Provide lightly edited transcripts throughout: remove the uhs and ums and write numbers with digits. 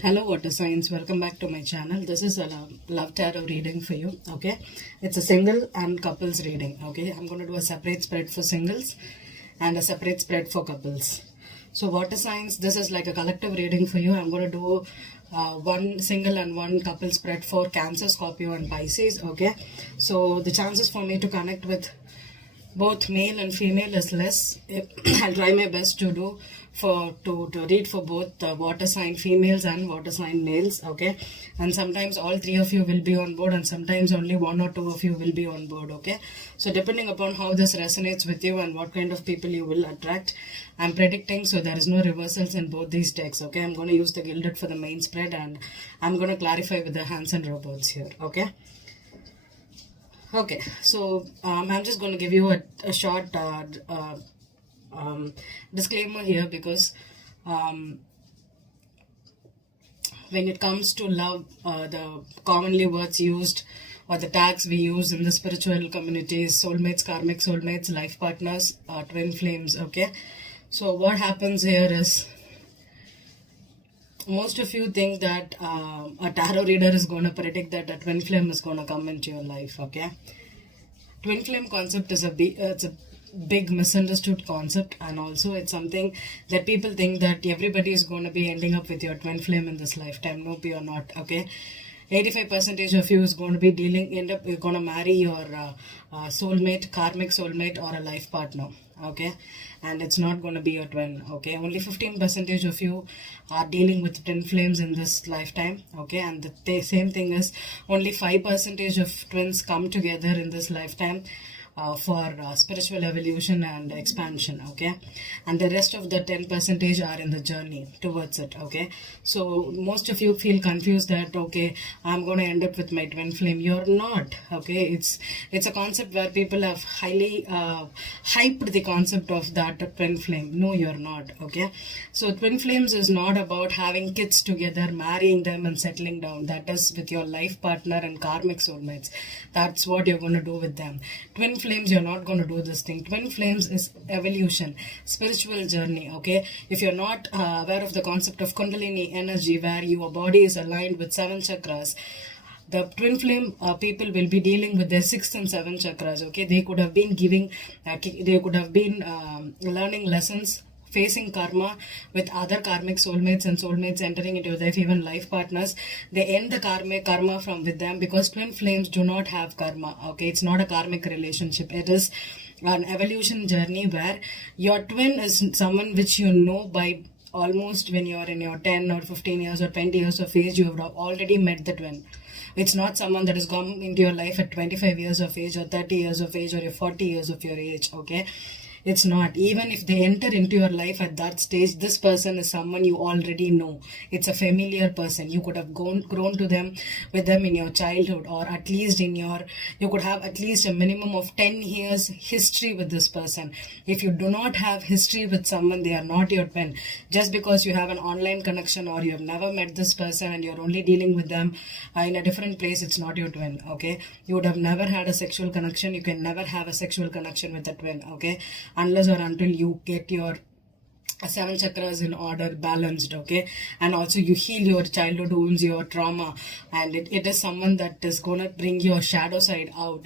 Hello, water signs. Welcome back to my channel. This is a love tarot reading for you. Okay, it's a single and couples reading. Okay, I'm going to do a separate spread for singles and a separate spread for couples. So, water signs, this is like a collective reading for you. I'm going to do one single and one couple spread for Cancer, Scorpio, and Pisces. Okay, so the chances for me to connect with both male and female is less. I'll try my best to do to read for both water sign females and water sign males. Okay, and sometimes all three of you will be on board, and sometimes only one or two of you will be on board. Okay, so depending upon how this resonates with you and what kind of people you will attract, I'm predicting, so there is no reversals in both these decks. Okay, I'm going to use the Gilded for the main spread, and I'm going to clarify with the hands and robots here. Okay, so I'm just going to give you a short disclaimer here, because when it comes to love, the commonly words used or the tags we use in the spiritual communities: soulmates, karmic soulmates, life partners, twin flames. Okay, so what happens here is, most of you think that a tarot reader is going to predict that a twin flame is going to come into your life. Okay, twin flame concept is it's a big misunderstood concept, and also it's something that people think that everybody is going to be ending up with your twin flame in this lifetime. Nope, you're not. Okay, 85% of you is going to be you're going to marry your soulmate, karmic soulmate, or a life partner. Okay, and it's not going to be your twin. Okay, only 15% of you are dealing with twin flames in this lifetime. Okay, and the same thing is, only 5% of twins come together in this lifetime for spiritual evolution and expansion. Okay, and the rest of the 10% are in the journey towards it. Okay, so most of you feel confused that, okay, I'm going to end up with my twin flame. You're not. Okay, it's a concept where people have highly hyped the concept of that twin flame. No, you're not. Okay, so twin flames is not about having kids together, marrying them, and settling down. That is with your life partner and karmic soulmates. That's what you're going to do with them. Twin flames, you're not going to do this thing. Twin flames is evolution, spiritual journey. Okay, if you're not aware of the concept of Kundalini energy, where your body is aligned with 7 chakras, the twin flame people will be dealing with their 6th and 7th chakras. Okay, they could have been learning lessons, facing karma with other karmic soulmates and soulmates entering into their life, even life partners. They end the karma from with them, because twin flames do not have karma. Okay, it's not a karmic relationship. It is an evolution journey where your twin is someone which you know by almost when you're in your 10 or 15 years or 20 years of age. You have already met the twin. It's not someone that has come into your life at 25 years of age or 30 years of age or 40 years of your age. Okay, it's not. Even if they enter into your life at that stage, this person is someone you already know. It's a familiar person. You could have grown to them with them in your childhood, or at least you could have at least a minimum of 10 years history with this person. If you do not have history with someone, they are not your twin. Just because you have an online connection, or you have never met this person and you're only dealing with them in a different place, it's not your twin. Okay, you would have never had a sexual connection. You can never have a sexual connection with a twin. Okay, unless or until you get your 7 chakras in order, balanced. Okay, and also you heal your childhood wounds, your trauma, and it is someone that is gonna bring your shadow side out.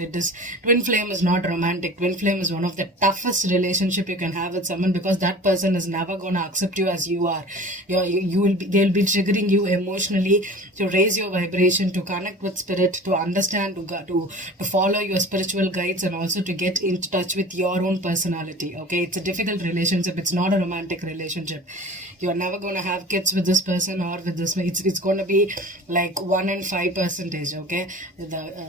Twin flame is not romantic. Twin flame is one of the toughest relationship you can have with someone, because that person is never gonna accept you as you are. They'll be triggering you emotionally to raise your vibration, to connect with spirit, to understand, to follow your spiritual guides, and also to get into touch with your own personality. Okay, it's a difficult relationship. It's not a romantic relationship. You're never going to have kids with this person or with this. It's going to be like 1 in 5%. Okay,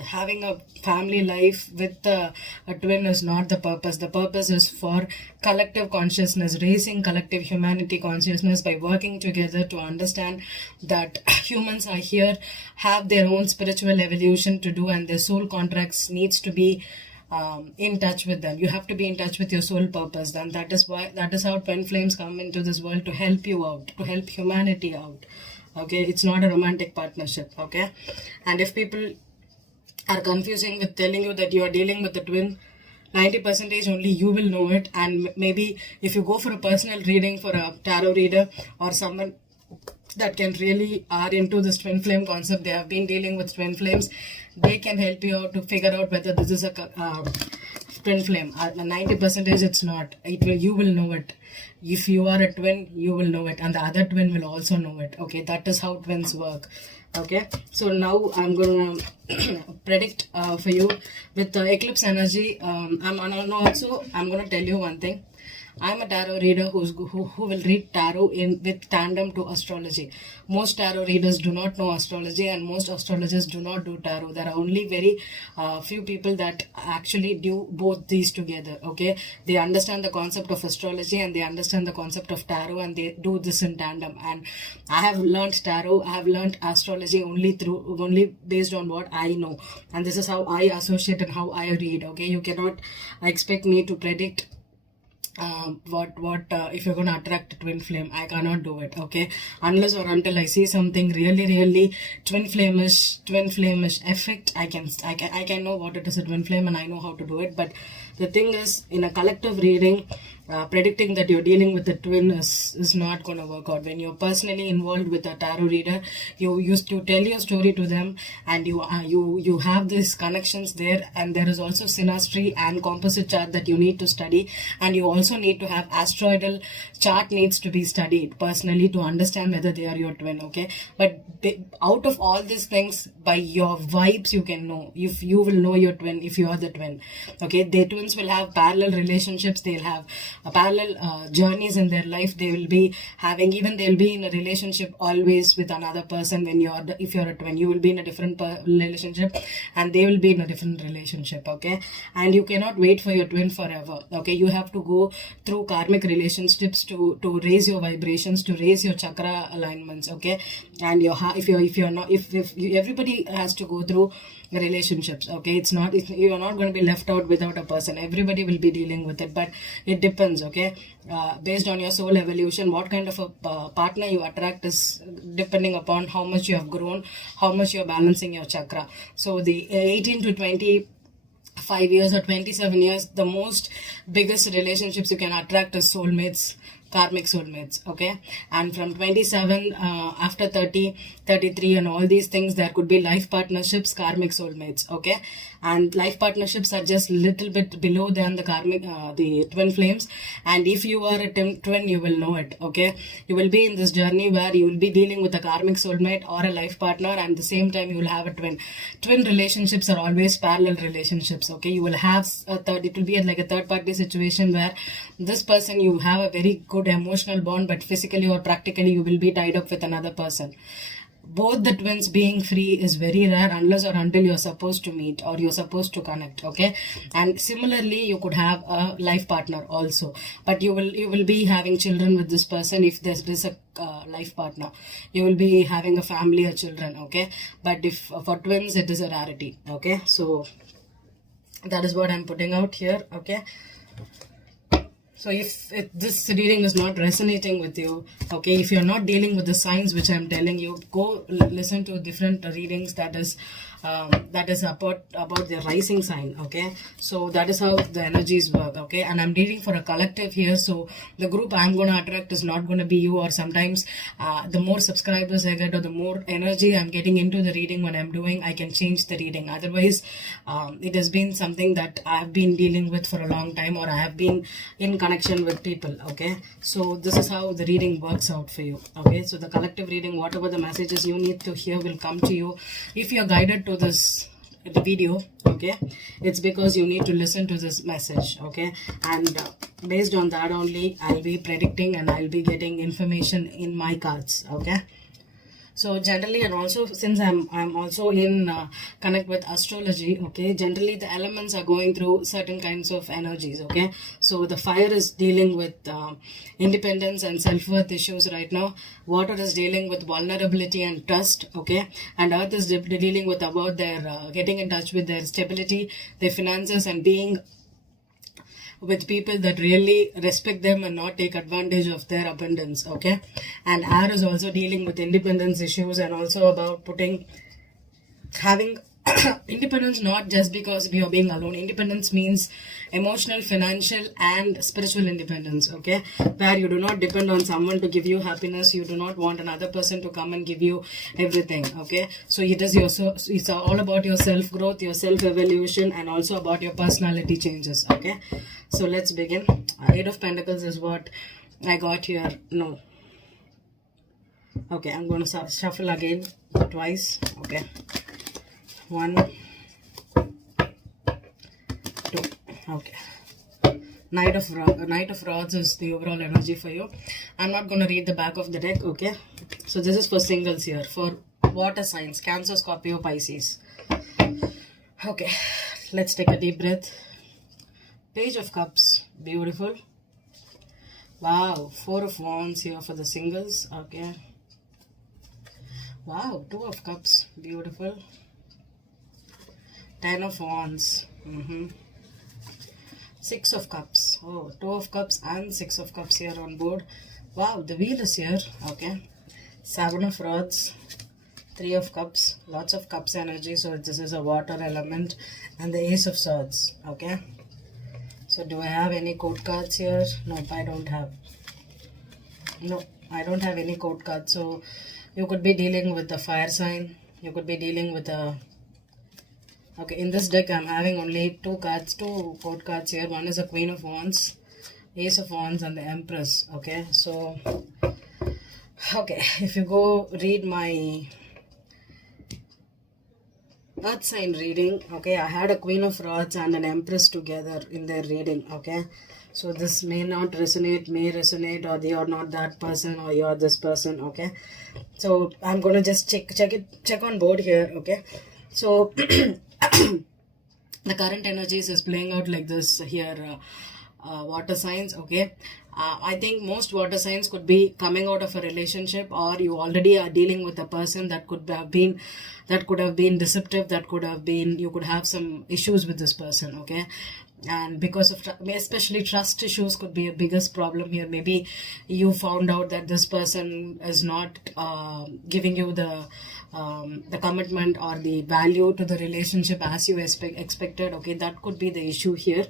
having a family life with a twin is not the purpose. The purpose is for collective consciousness, raising collective humanity consciousness by working together to understand that humans are here, have their own spiritual evolution to do, and their soul contracts needs to be in touch with them. You have to be in touch with your soul purpose. Then that is how twin flames come into this world, to help you out, to help humanity out. Okay, it's not a romantic partnership. Okay, and if people are confusing with telling you that you are dealing with a twin, 90% only you will know it. And maybe if you go for a personal reading for a tarot reader or someone that can really are into this twin flame concept, they have been dealing with twin flames, they can help you out to figure out whether this is a twin flame. 90% it's not. You will know it. If you are a twin, you will know it, and the other twin will also know it. Okay, that is how twins work. Okay, so now I'm gonna predict for you with the eclipse energy. I'm gonna tell you one thing. I'm a tarot reader who will read tarot with tandem to astrology. Most tarot readers do not know astrology, and most astrologers do not do tarot. There are only very few people that actually do both these together. Okay, they understand the concept of astrology and they understand the concept of tarot, and they do this in tandem. And I have learned tarot, I have learned astrology only based on what I know, and this is how I associate and how I read. Okay, you cannot expect me to predict if you're gonna attract a twin flame. I cannot do it. Okay, unless or until I see something really twin flamish effect, I can know what it is a twin flame, and I know how to do it. But the thing is, in a collective reading, predicting that you're dealing with a twin is not going to work out. When you're personally involved with a tarot reader, you used to tell your story to them, and you have these connections there, and there is also synastry and composite chart that you need to study, and you also need to have asteroidal chart needs to be studied personally to understand whether they are your twin. Okay, but out of all these things, by your vibes you can know if you will know your twin, if you are the twin. Okay, the twins will have parallel relationships, they'll have parallel journeys in their life. They will be having, even they'll be in a relationship always with another person. When if you're a twin, you will be in a different relationship, and they will be in a different relationship. Okay, and you cannot wait for your twin forever. Okay, you have to go through karmic relationships to raise your vibrations, to raise your chakra alignments. Okay, and everybody has to go through relationships. Okay, you're not going to be left out without a person. Everybody will be dealing with it, but it depends. Okay, based on your soul evolution, what kind of a partner you attract is depending upon how much you have grown, how much you're balancing your chakra. So the 18 to 25 years or 27 years, the most biggest relationships you can attract is soulmates, karmic soulmates. Okay, and from 27 after 30, 33 and all these things, there could be life partnerships, karmic soulmates. Okay, and life partnerships are just little bit below than the karmic the twin flames. And if you are a twin, you will know it. Okay, you will be in this journey where you will be dealing with a karmic soulmate or a life partner, and at the same time you will have a twin relationships are always parallel relationships. Okay, you will have it will be like a third party situation where this person, you have a very good emotional bond, but physically or practically you will be tied up with another person. Both the twins being free is very rare unless or until you're supposed to meet or you're supposed to connect. Okay, and similarly you could have a life partner also, but you will be having children with this person. If there's a life partner, you will be having a family or children. Okay, but if for twins, it is a rarity. Okay, so that is what I'm putting out here. Okay, so if this reading is not resonating with you, okay, if you're not dealing with the signs which I'm telling you, go listen to different readings that is about the rising sign. Okay, so that is how the energies work. Okay, and I'm reading for a collective here, so the group I'm going to attract is not going to be you, or sometimes the more subscribers I get or the more energy I'm getting into the reading when I'm doing, I can change the reading. Otherwise it has been something that I've been dealing with for a long time, or I have been in connection with people. Okay, so this is how the reading works out for you. Okay, so the collective reading, whatever the messages you need to hear will come to you. If you're guided to the video, okay, it's because you need to listen to this message. Okay, and based on that only I'll be predicting, and I'll be getting information in my cards. Okay, so generally, and also since I'm also in connect with astrology. Okay, generally the elements are going through certain kinds of energies. Okay, so the fire is dealing with independence and self-worth issues right now. Water is dealing with vulnerability and trust. Okay, and earth is dealing with about their getting in touch with their stability, their finances, and being with people that really respect them and not take advantage of their abundance. Okay, and air is also dealing with independence issues, and also about having independence not just because we are being alone. Independence means emotional, financial, and spiritual independence, okay, where you do not depend on someone to give you happiness. You do not want another person to come and give you everything, okay. So it's all about your self growth, your self evolution, and also about your personality changes, okay. So let's begin. Eight of Pentacles is what I got here. No, okay, I'm going to shuffle again twice, okay. 1, 2, okay. Knight of Rods is the overall energy for you. I'm not going to read the back of the deck, okay. So this is for singles here, for water signs, Cancer, Scorpio, Pisces. Okay, let's take a deep breath. Page of Cups, beautiful. Wow, 4 of Wands here for the singles, okay. Wow, 2 of Cups, beautiful. 10 of Wands, 6 of Cups, oh, 2 of Cups and 6 of Cups here on board. Wow, the Wheel is here, okay. 7 of Rods, 3 of Cups, lots of Cups energy, so this is a water element, and the Ace of Swords, okay. So do I have any code cards here? Nope, I don't have. No, I don't have any code cards. So you could be dealing with the fire sign, you could be dealing with a... Okay, in this deck I'm having only 2 code cards here. One is a Queen of Wands, Ace of Wands, and the Empress, okay. So, okay, if you go read my Earth sign reading, okay, I had a Queen of Rods and an Empress together in their reading, okay. So this may not resonate, may resonate, or you're not that person, or you're this person, okay. So I'm gonna just check on board here, okay. So the current energies is playing out like this here, water signs, okay. I think most water signs could be coming out of a relationship, or you already are dealing with a person that could have been deceptive, that could have been, you could have some issues with this person, okay. And because of especially trust issues could be a biggest problem here. Maybe you found out that this person is not giving you the commitment or the value to the relationship as you expected, okay. That could be the issue here,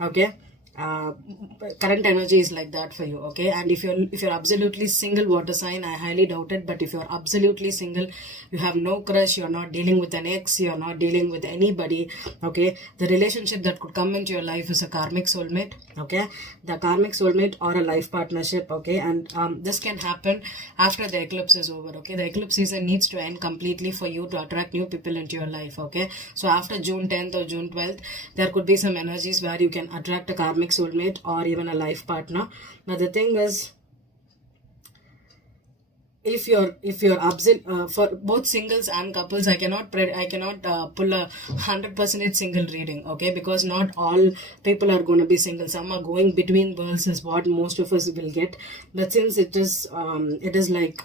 okay. Current energy is like that for you, okay. And if you're absolutely single, water sign, I highly doubt it, but if you're absolutely single, you have no crush, you're not dealing with an ex, you're not dealing with anybody, okay, the relationship that could come into your life is a karmic soulmate, okay, the karmic soulmate or a life partnership, okay. And this can happen after the eclipse is over, okay. The eclipse season needs to end completely for you to attract new people into your life, okay. So after June 10th or June 12th, there could be some energies where you can attract a karmic soulmate or even a life partner. But the thing is, if you're for both singles and couples, I cannot pull a 100% single reading, okay, because not all people are going to be single. Some are going between worlds is what most of us will get. But since it is like,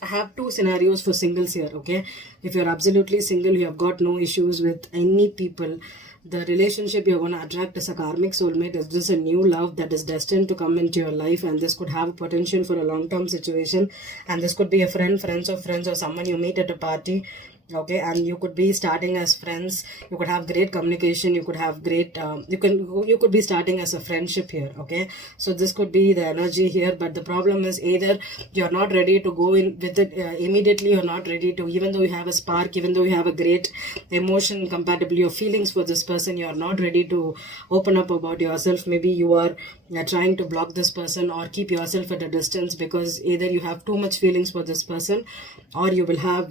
I have 2 scenarios for singles here, okay. If you're absolutely single, you have got no issues with any people, the relationship you're going to attract is a karmic soulmate. Is this a new love that is destined to come into your life, and this could have potential for a long-term situation, and this could be a friends of friends, or someone you meet at a party, okay. And you could be starting as friends, you could have great communication, you could have great you could be starting as a friendship here, okay. So this could be the energy here. But the problem is, either you're not ready to go in with it immediately, you're not ready to, even though you have a spark, even though you have a great emotion compatibility of feelings for this person, you're not ready to open up about yourself. Maybe you are trying to block this person or keep yourself at a distance, because either you have too much feelings for this person, or you will have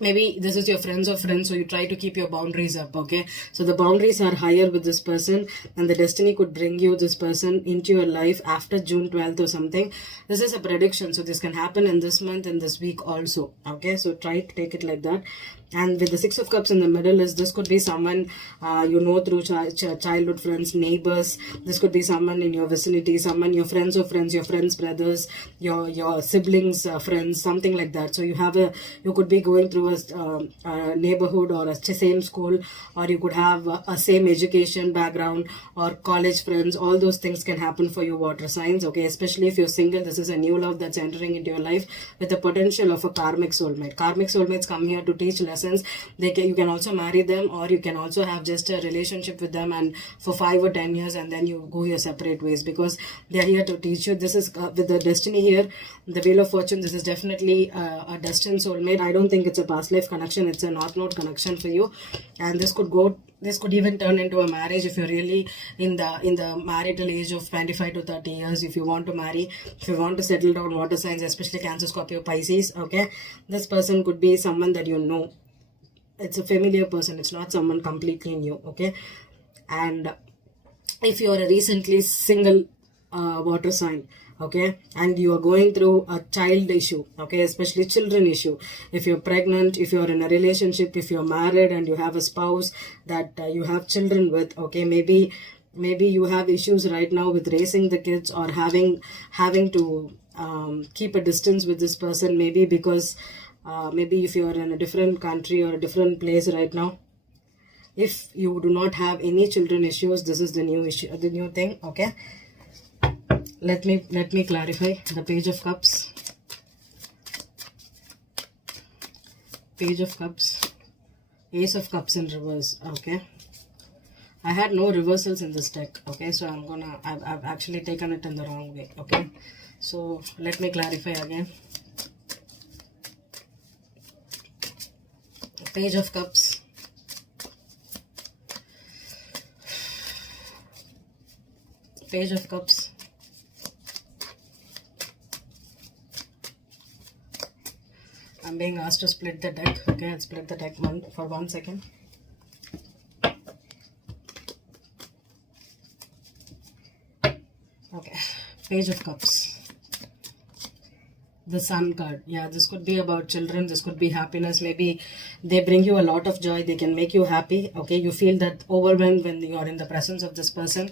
maybe this is your friends of friends, so you try to keep your boundaries up, okay. So the boundaries are higher with this person, and the destiny could bring you this person into your life after June 12th or something. This is a prediction, so this can happen in this month, in this week also, okay. So try to take it like that. And with the 6 of Cups in the middle, is this could be someone through childhood friends, neighbors. This could be someone in your vicinity, someone your friends of friends, your friends' brothers, your siblings' friends, something like that. So you could be going through a neighborhood or a same school, or you could have a same education background or college friends. All those things can happen for you, water signs. Okay, especially if you're single, this is a new love that's entering into your life with the potential of a karmic soulmate. Karmic soulmates come here to teach lessons. You can also marry them, or you can also have just a relationship with them and for 5 or 10 years, and then you go your separate ways, because they're here to teach you. This is with the destiny here, the Wheel of Fortune. This is definitely a destined soulmate. I don't think it's a past life connection. It's a north node connection for you, and this could even turn into a marriage if you're really in the marital age of 25 to 30 years. If you want to marry, if you want to settle down, water signs, especially Cancer, Scorpio, Pisces. Okay, this person could be someone that you know. It's a familiar person. It's not someone completely new. Okay, and if you are a recently single water sign, okay, and you are going through a child issue, okay, especially children issue, if you're pregnant, if you're in a relationship, if you're married and you have a spouse that you have children with, okay, maybe you have issues right now with raising the kids, or having to keep a distance with this person, maybe because maybe if you're in a different country or a different place right now. If you do not have any children issues, this is the new issue, the new thing. Okay, let me clarify. The Page of Cups, Page of Cups, Ace of Cups in reverse. Okay, I had no reversals in this deck. Okay, so I've actually taken it in the wrong way. Okay, so let me clarify again. Page of Cups, Page of Cups, I'm being asked to split the deck. Okay, I'll split the deck for 1 second. Okay, Page of Cups, the Sun card. Yeah, this could be about children. This could be happiness. Maybe they bring you a lot of joy. They can make you happy. Okay, you feel that overwhelmed when you are in the presence of this person.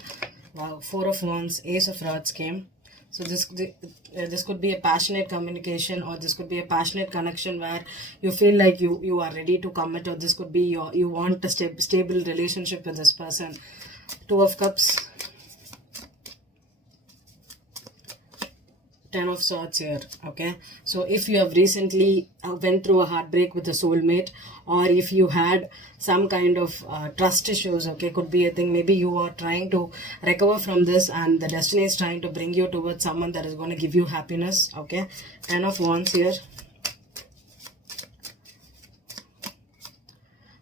Wow, Four of Wands, Ace of Rods came. So this could be a passionate communication, or this could be a passionate connection where you feel like you are ready to commit, or this could be you want a stable relationship with this person. Two of Cups, Ten of Swords here. Okay, so if you have recently went through a heartbreak with a soulmate, or if you had some kind of trust issues, okay, could be a thing. Maybe you are trying to recover from this, and the destiny is trying to bring you towards someone that is going to give you happiness. Okay, Ten of Wands here,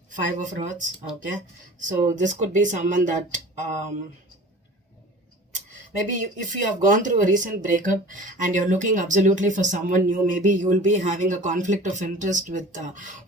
Five of Rods. Okay, so this could be someone that maybe if you have gone through a recent breakup and you're looking absolutely for someone new, maybe you will be having a conflict of interest with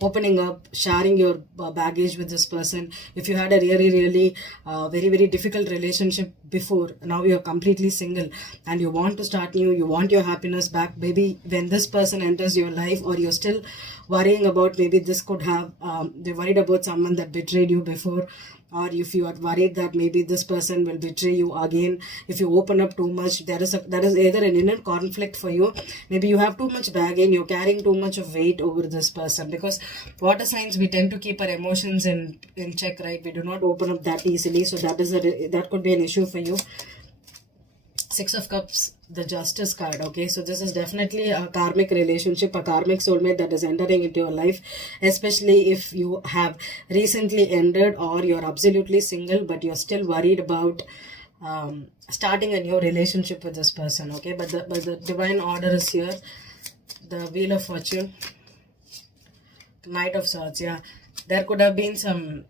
opening up, sharing your baggage with this person. If you had a really very difficult relationship before, now you're completely single and you want to start new, you want your happiness back. Maybe when this person enters your life, or you're still worrying about, maybe this could have, they're worried about someone that betrayed you before, or if you are worried that maybe this person will betray you again. If you open up too much, there is either an inner conflict for you. Maybe you have too much baggage, you're carrying too much of weight over this person, because water signs, we tend to keep our emotions in check, right? We do not open up that easily, so that could be an issue for you. Six of Cups, the Justice card. Okay, so this is definitely a karmic relationship, a karmic soulmate that is entering into your life, especially if you have recently ended, or you're absolutely single but you're still worried about starting a new relationship with this person. Okay, but the divine order is here. The Wheel of Fortune, Knight of Swords. Yeah, there could have been some,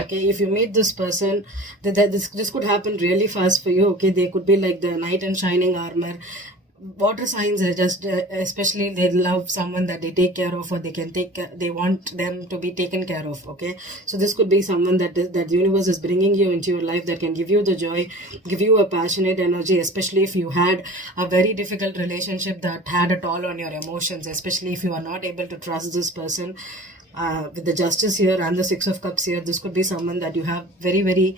okay, if you meet this person, this could happen really fast for you. Okay, they could be like the knight in shining armor. Water signs are just especially, they love someone that they take care of, or they want them to be taken care of. Okay, so this could be someone that the universe is bringing you into your life, that can give you the joy, give you a passionate energy, especially if you had a very difficult relationship that had a toll on your emotions, especially if you are not able to trust this person. With the Justice here and the Six of Cups here, this could be someone that you have very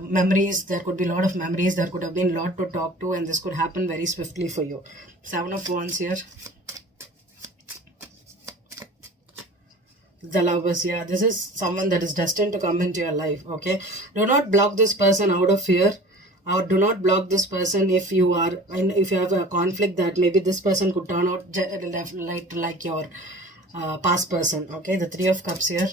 memories. There could be a lot of memories. There could have been a lot to talk to, and this could happen very swiftly for you. Seven of Wands here, The lovers, yeah, this is someone that is destined to come into your life. Okay, do not block this person out of fear, or do not block this person if you are, and if you have a conflict that maybe this person could turn out like your past person. Okay, the Three of Cups here.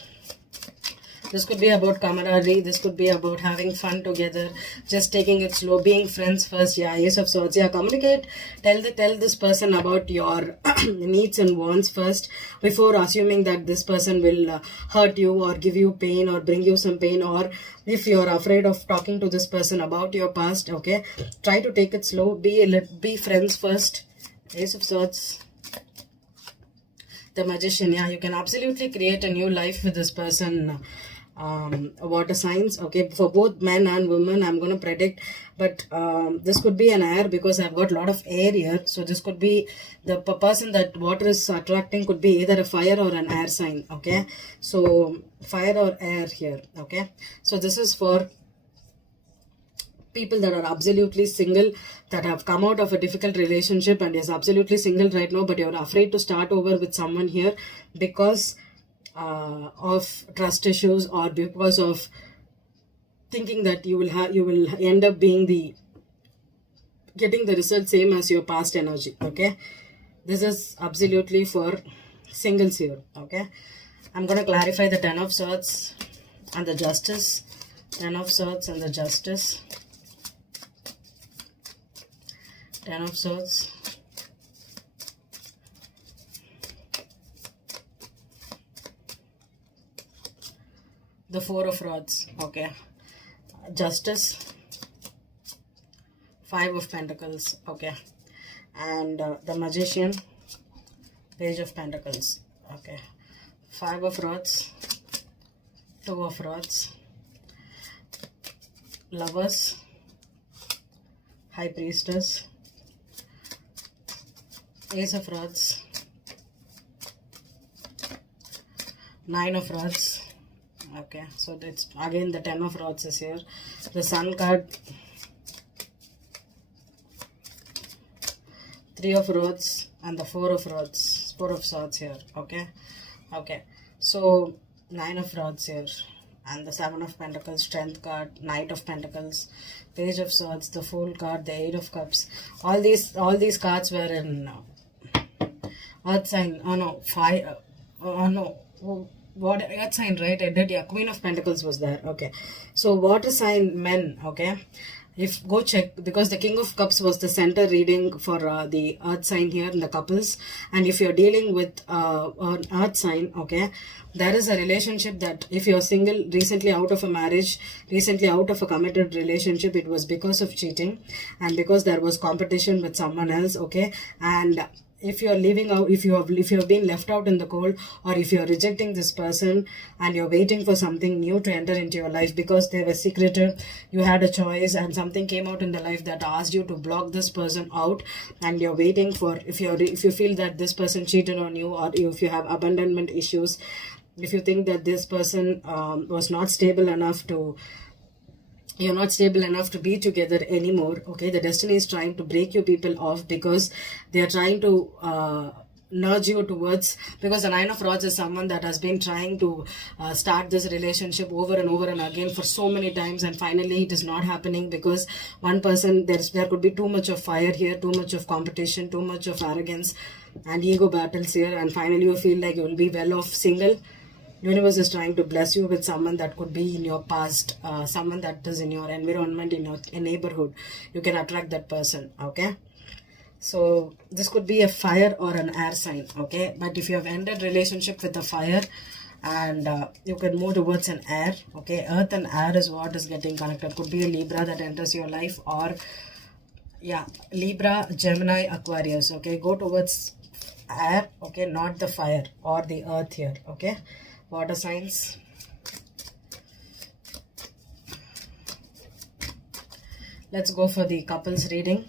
This could be about camaraderie. This could be about having fun together, just taking it slow, being friends first. Yeah, Ace of Swords. Yeah, communicate. Tell this person about your needs and wants first before assuming that this person will hurt you or give you pain or bring you some pain. Or if you're afraid of talking to this person about your past, okay, try to take it slow. Be friends first. Ace of Swords. The Magician. Yeah, you can absolutely create a new life with this person. Water signs. Okay, for both men and women I'm going to predict, but this could be an air because I've got a lot of air here. So this could be the person that water is attracting, could be either a fire or an air sign. Okay, so fire or air here. Okay, so this is for people that are absolutely single, that have come out of a difficult relationship and is absolutely single right now, but you're afraid to start over with someone here because of trust issues, or because of thinking that you will end up being getting the result same as your past energy. Okay, this is absolutely for singles here. Okay, I'm going to clarify the Ten of Swords and the Justice. Ten of Swords and the Justice. Ten of Swords. The Four of Rods. Okay, Justice. Five of Pentacles. Okay, and the Magician. Page of Pentacles. Okay, Five of Rods. Two of Rods. Lovers. High Priestess. Ace of Rods. Nine of Rods. Okay, so it's again the Ten of Rods is here. The Sun card. Three of Rods and the Four of Rods. Four of Swords here. Okay, okay. So Nine of Rods here, and the Seven of Pentacles, Strength card, Knight of Pentacles, Page of Swords, the Fool card, the Eight of Cups. All these cards were in Earth sign. Oh no, fire. Oh no. What Earth sign, right? I did. Yeah, Queen of Pentacles was there. Okay, so water sign men. Okay, if go check, because the King of Cups was the center reading for the Earth sign here in the couples. And if you're dealing with an Earth sign, okay, there is a relationship that if you're single, recently out of a marriage, recently out of a committed relationship, it was because of cheating and because there was competition with someone else. Okay, and if you're leaving out, if you have been left out in the cold, or if you're rejecting this person and you're waiting for something new to enter into your life because they were secretive, you had a choice and something came out in the life that asked you to block this person out, and you're waiting for, if you feel that this person cheated on you, or if you have abandonment issues, if you think that this person was not stable enough to, you're not stable enough to be together anymore. Okay, the destiny is trying to break you people off because they are trying to nudge you towards, because the Nine of Rods is someone that has been trying to start this relationship over and over and again for so many times, and finally it is not happening because one person, there could be too much of fire here, too much of competition, too much of arrogance and ego battles here, and finally you feel like you will be well off single. Universe is trying to bless you with someone that could be in your past, someone that is in your environment, in your neighborhood. You can attract that person. Okay, so this could be a fire or an air sign. Okay, but if you have ended relationship with a fire, and you can move towards an air. Okay, earth and air is what is getting connected. Could be a Libra that enters your life, or yeah, Libra, Gemini, Aquarius. Okay, go towards air. Okay, not the fire or the earth here. Okay, water signs. Let's go for the couples reading.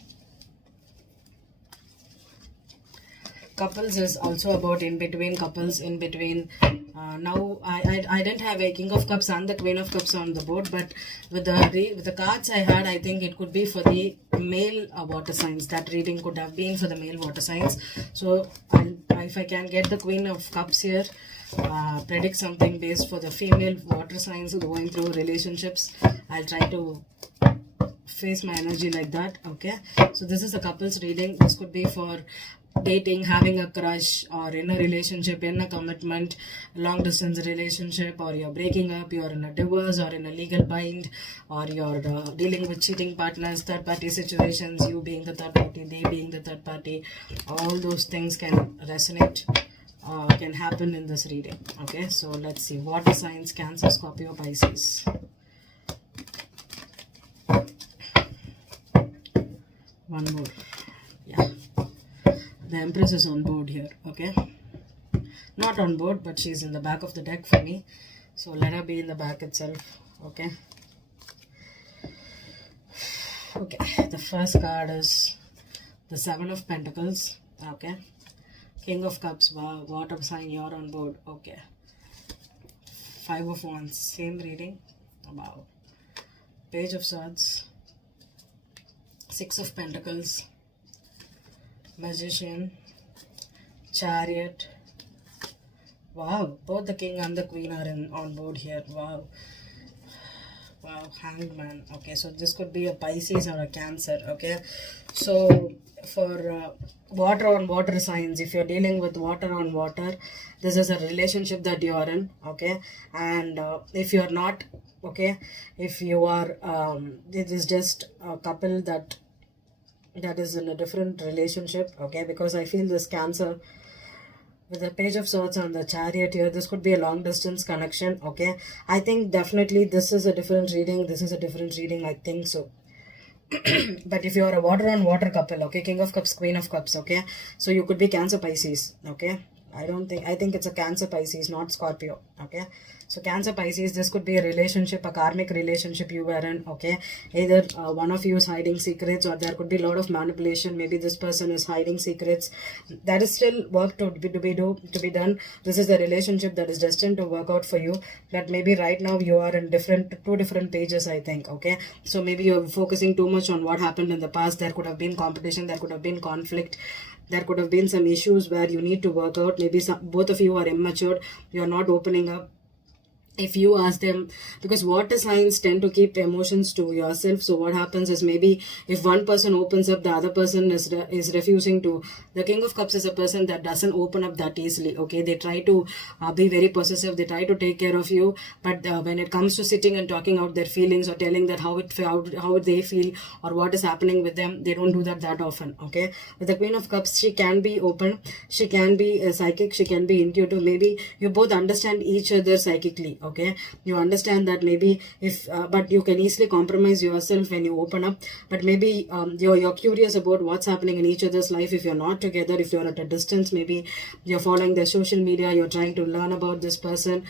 Couples is also about in between, couples in between. Now I didn't have a King of Cups and the Queen of Cups on the board, but with the cards I had, I think it could be for the male water signs. That reading could have been for the male water signs. So if I can get the Queen of Cups here, predict something based for the female water signs going through relationships. I'll try to face my energy like that. Okay, so this is a couples reading. This could be for dating, having a crush, or in a relationship, in a commitment, long distance relationship, or you're breaking up, you're in a divorce or in a legal bind, or you're dealing with cheating partners, third party situations, you being the third party, they being the third party. All those things can resonate, can happen in this reading. Okay, so let's see. Water signs: Cancer, Scorpio, Pisces. One more. Yeah, the Empress is on board here. Okay, not on board, but she's in the back of the deck for me, so let her be in the back itself. Okay, okay, the first card is the Seven of Pentacles. Okay, King of Cups. Wow, water sign, you're on board. Okay, Five of Wands, same reading. Wow. Page of Swords, Six of Pentacles, Magician, Chariot. Wow, both the King and the Queen are on board here. Wow. Wow, Hanged Man. Okay, so this could be a Pisces or a Cancer. Okay, so for water on water signs, if you're dealing with water on water, this is a relationship that you are in. Okay, and if you're not, okay, if you are, it is just a couple that is in a different relationship. Okay, because I feel this Cancer with the Page of Swords on the Chariot here, this could be a long distance connection. Okay, I think definitely this is a different reading. This is a different reading, I think so. But if you are a water on water couple, okay, King of Cups, Queen of Cups, okay, so you could be Cancer, Pisces. Okay, I think it's a Cancer, Pisces, not Scorpio. Okay, so Cancer, Pisces, this could be a relationship, a karmic relationship you were in. Okay, either one of you is hiding secrets, or there could be a lot of manipulation. Maybe this person is hiding secrets. That is still work to be done. This is the relationship that is destined to work out for you. But maybe right now you are in two different pages, I think. Okay, so maybe you're focusing too much on what happened in the past. There could have been competition, there could have been conflict, there could have been some issues where you need to work out. Maybe both of you are immature, you're not opening up. If you ask them, because water signs tend to keep emotions to yourself, so what happens is maybe if one person opens up, the other person is refusing to. The King of Cups is a person that doesn't open up that easily. Okay, they try to be very possessive, they try to take care of you, but when it comes to sitting and talking out their feelings or telling that how they feel or what is happening with them, they don't do that often. Okay, with the Queen of Cups, she can be open, she can be psychic, she can be intuitive. Maybe you both understand each other psychically. Okay, you understand that maybe if but you can easily compromise yourself when you open up. But maybe you're curious about what's happening in each other's life. If you're not together, if you're at a distance, maybe you're following their social media, you're trying to learn about this person,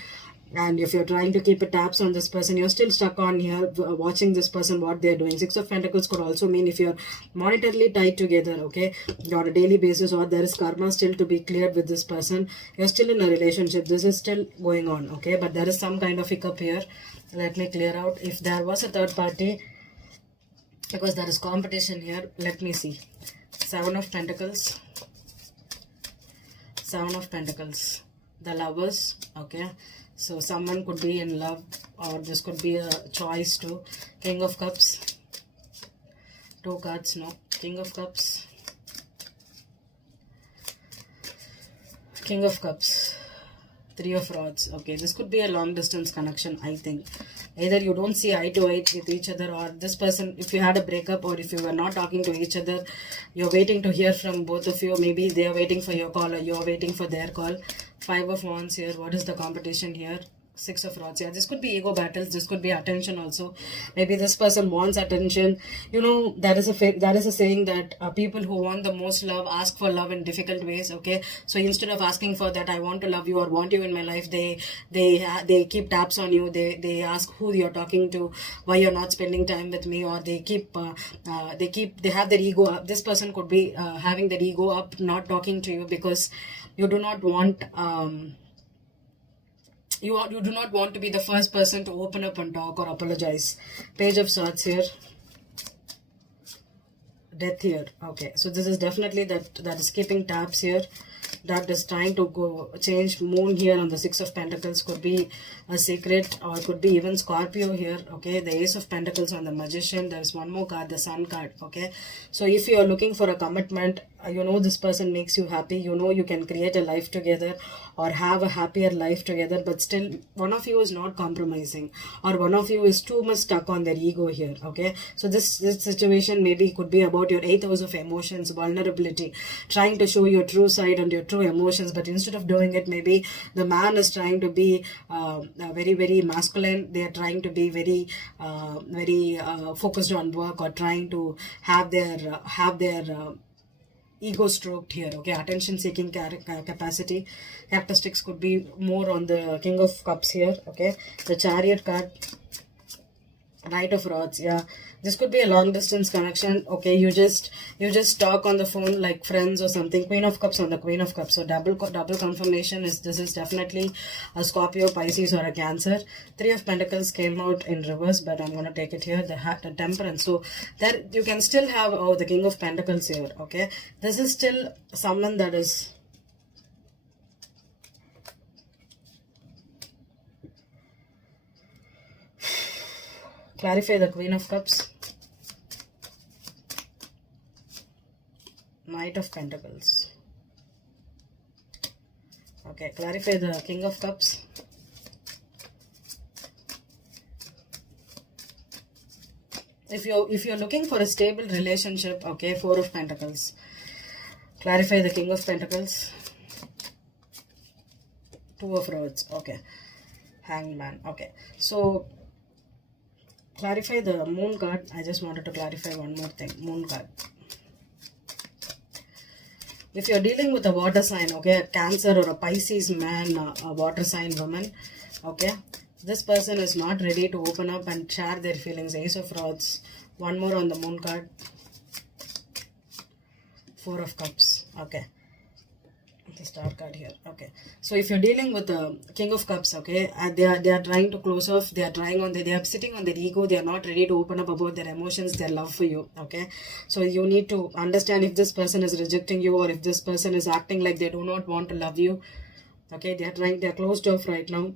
and if you're trying to keep a tabs on this person, you're still stuck on here watching this person, what they're doing. Six of Pentacles could also mean if you're monetarily tied together, okay, on a daily basis, or there is karma still to be cleared with this person, you're still in a relationship, this is still going on. Okay, but there is some kind of hiccup here. Let me clear out if there was a third party, because there is competition here. Let me see. Seven of Pentacles, Seven of Pentacles, the Lovers. Okay, so someone could be in love, or this could be a choice too. King of Cups, two cards, no. King of Cups, King of Cups, Three of Rods. Okay, this could be a long distance connection, I think. Either you don't see eye to eye with each other, or this person, if you had a breakup or if you were not talking to each other, you're waiting to hear from both of you. Maybe they are waiting for your call or you're waiting for their call. Five of Wands here. What is the competition here? Six of Rods. Yeah, this could be ego battles. This could be attention also. Maybe this person wants attention. You know, that is a saying that people who want the most love ask for love in difficult ways. Okay, so instead of asking for that, I want to love you or want you in my life, they keep tabs on you. They ask who you're talking to, why you're not spending time with me, or they have their ego up. This person could be having their ego up, not talking to you because you do not want you do not want to be the first person to open up and talk or apologize. Page of Swords here, Death here. Okay, so this is definitely that is keeping tabs here. that is trying to go change. Moon here on the Six of Pentacles could be a secret, or could be even Scorpio here. Okay, the Ace of Pentacles on the Magician. There is one more card, the Sun card. Okay, so if you are looking for a commitment, you know this person makes you happy, you know you can create a life together or have a happier life together, but still one of you is not compromising, or one of you is too much stuck on their ego here. Okay, so this situation maybe could be about your 8th house of emotions, vulnerability, trying to show your true side and your true emotions, but instead of doing it, maybe the man is trying to be very very masculine. They are trying to be very focused on work, or trying to have their ego stroked here. Okay, attention seeking capacity characteristics could be more on the King of Cups here. Okay, the Chariot card, Knight of Rods. Yeah, this could be a long distance connection. Okay, you just talk on the phone like friends or something. Queen of Cups on the Queen of Cups, so double confirmation is this is definitely a Scorpio, Pisces, or a Cancer. Three of Pentacles came out in reverse, but I'm gonna take it here. The Temperance. So there you can still have the King of Pentacles here. Okay, this is still someone that is clarify the Queen of Cups, Knight of Pentacles. Okay, clarify the King of Cups, if you're looking for a stable relationship. Okay, Four of Pentacles. Clarify the King of Pentacles, Two of Rods. Okay, Hanged Man. Okay, so clarify the Moon card. I just wanted to clarify one more thing. Moon card. If you're dealing with a water sign, okay, a Cancer or a Pisces man, a water sign woman, okay, this person is not ready to open up and share their feelings. Ace of Rods. One more on the Moon card. Four of Cups. Okay, the Star card here. Okay, so if you're dealing with the King of Cups, okay, they are trying to close off. They are sitting on their ego. They are not ready to open up about their emotions, their love for you. Okay, so you need to understand if this person is rejecting you, or if this person is acting like they do not want to love you. Okay, they are closed off right now.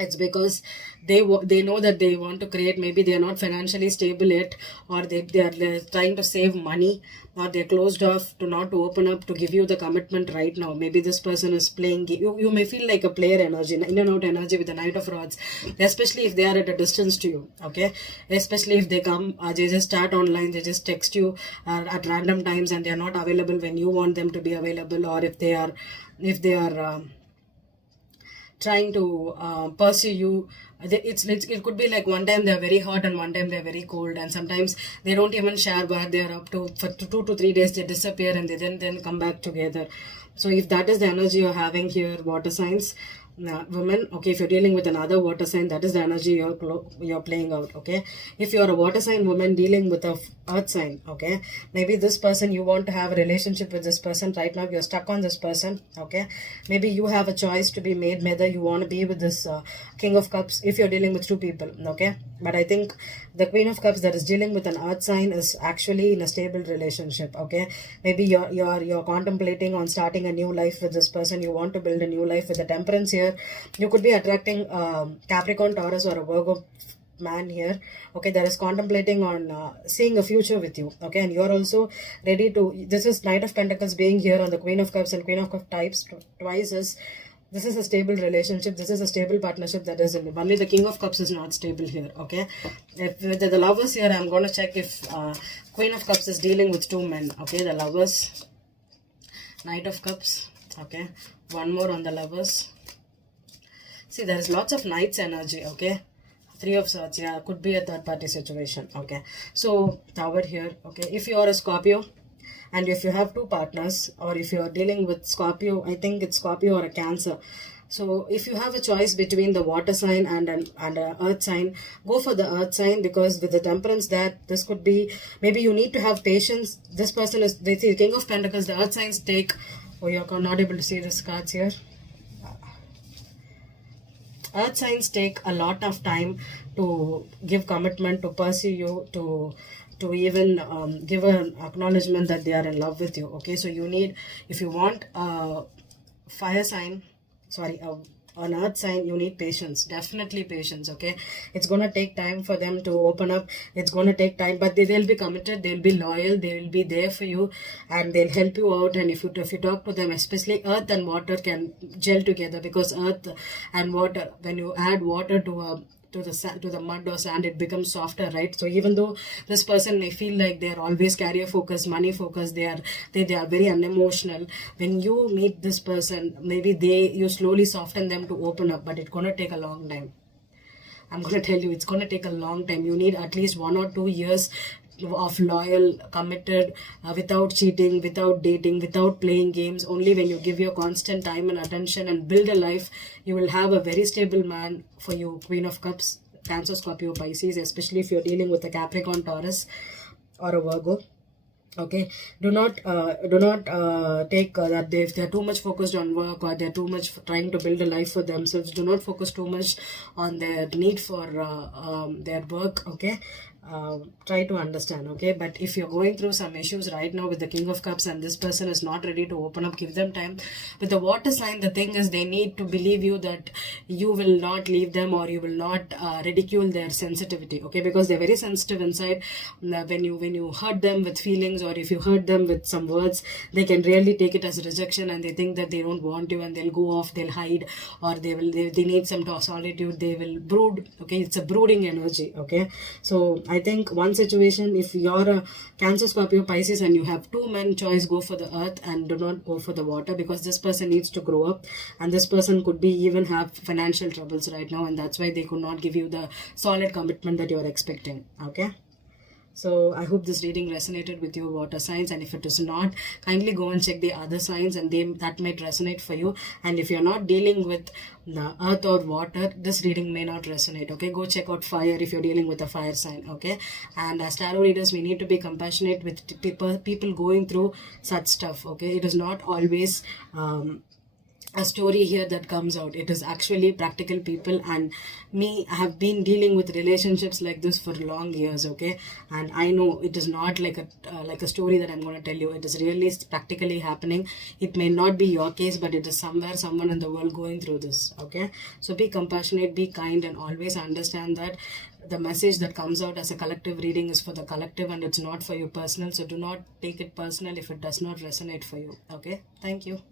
It's because they know that they want to create. Maybe they are not financially stable yet, or they're trying to save money, or they're closed off to not to open up to give you the commitment right now. Maybe this person is playing. You may feel like a player energy, in and out energy with the Knight of Rods, especially if they are at a distance to you. Okay, especially if they come, they just start online, they just text you at random times, and they are not available when you want them to be available, or if they are trying to pursue you. It could be like one time they're very hot and one time they're very cold, and sometimes they don't even share where they're up to. For 2 to 3 days they disappear, and they then come back together. So if that is the energy you're having here, water signs, women, okay, if you're dealing with another water sign, that is the energy you're playing out. Okay, if you're a water sign woman dealing with a earth sign, okay, maybe this person, you want to have a relationship with this person right now, you're stuck on this person. Okay, maybe you have a choice to be made whether you want to be with this King of Cups, if you're dealing with two people. Okay, but I think the Queen of Cups that is dealing with an earth sign is actually in a stable relationship. Okay, maybe you're contemplating on starting a new life with this person. You want to build a new life with the Temperance here. You could be attracting Capricorn, Taurus, or a Virgo man here. Okay, that is contemplating on seeing a future with you. Okay, and you're also ready to. This is Knight of Pentacles being here on the Queen of Cups, and Queen of Cups types twice is. This is a stable relationship. This is a stable partnership that is in. Only the King of Cups is not stable here. Okay, if with the Lovers here, I'm going to check if Queen of Cups is dealing with two men. Okay, the Lovers, Knight of Cups. Okay, one more on the Lovers. See, there is lots of Knights energy. Okay, Three of Swords. Yeah, could be a third party situation. Okay, so Tower here. Okay, if you are a Scorpio, and if you have two partners, or if you are dealing with Scorpio, I think it's Scorpio or a Cancer. So if you have a choice between the water sign and an earth sign, go for the earth sign, because with the Temperance, that this could be, maybe you need to have patience. This person is, they see King of Pentacles, the earth signs take, oh, you're not able to see these cards here. Earth signs take a lot of time to give commitment, to pursue you, to to even give an acknowledgement that they are in love with you. Okay, so you need, if you want a fire sign, sorry, an earth sign, you need patience, definitely patience. Okay, it's gonna take time for them to open up, it's gonna take time, but they'll be committed, they'll be loyal, they'll be there for you, and they'll help you out. And if you talk to them, especially earth and water can gel together, because earth and water, when you add water to a to the mud or sand, it becomes softer, right? So even though this person may feel like they are always career focused, money focused, they are very unemotional, when you meet this person, maybe you slowly soften them to open up, but it's gonna take a long time. I'm going to tell you, it's going to take a long time. You need at least 1 or 2 years of loyal, committed, without cheating, without dating, without playing games. Only when you give your constant time and attention and build a life, you will have a very stable man for you. Queen of Cups, Cancer, Scorpio, Pisces, especially if you're dealing with a Capricorn, Taurus, or a Virgo. Okay, do not take that if they're too much focused on work, or they're too much trying to build a life for themselves, do not focus too much on their need for their work. Okay, try to understand. Okay, but if you're going through some issues right now with the King of Cups and this person is not ready to open up, give them time. With the water sign, the thing is, they need to believe you that you will not leave them, or you will not ridicule their sensitivity. Okay, because they're very sensitive inside. When you hurt them with feelings, or if you hurt them with some words, they can really take it as rejection, and they think that they don't want you, and they'll go off, they'll hide, or they need some solitude, they will brood. Okay, it's a brooding energy. Okay, so I think one situation, if you're a Cancer, Scorpio, Pisces, and you have two men choice, go for the earth and do not go for the water, because this person needs to grow up, and this person could be even have financial troubles right now, and that's why they could not give you the solid commitment that you're expecting. Okay, so I hope this reading resonated with you, water signs, and if it is not, kindly go and check the other signs, and that might resonate for you. And if you're not dealing with the earth or water, this reading may not resonate. Okay, go check out fire if you're dealing with a fire sign. Okay, and as tarot readers, we need to be compassionate with people going through such stuff. Okay, it is not always a story here that comes out. It is actually practical people, and I have been dealing with relationships like this for long years. Okay, and I know it is not like a story that I'm going to tell you. It is really practically happening. It may not be your case, but it is someone in the world going through this. Okay, so be compassionate, be kind, and always understand that the message that comes out as a collective reading is for the collective, and it's not for you personal. So do not take it personal if it does not resonate for you. Okay, thank you.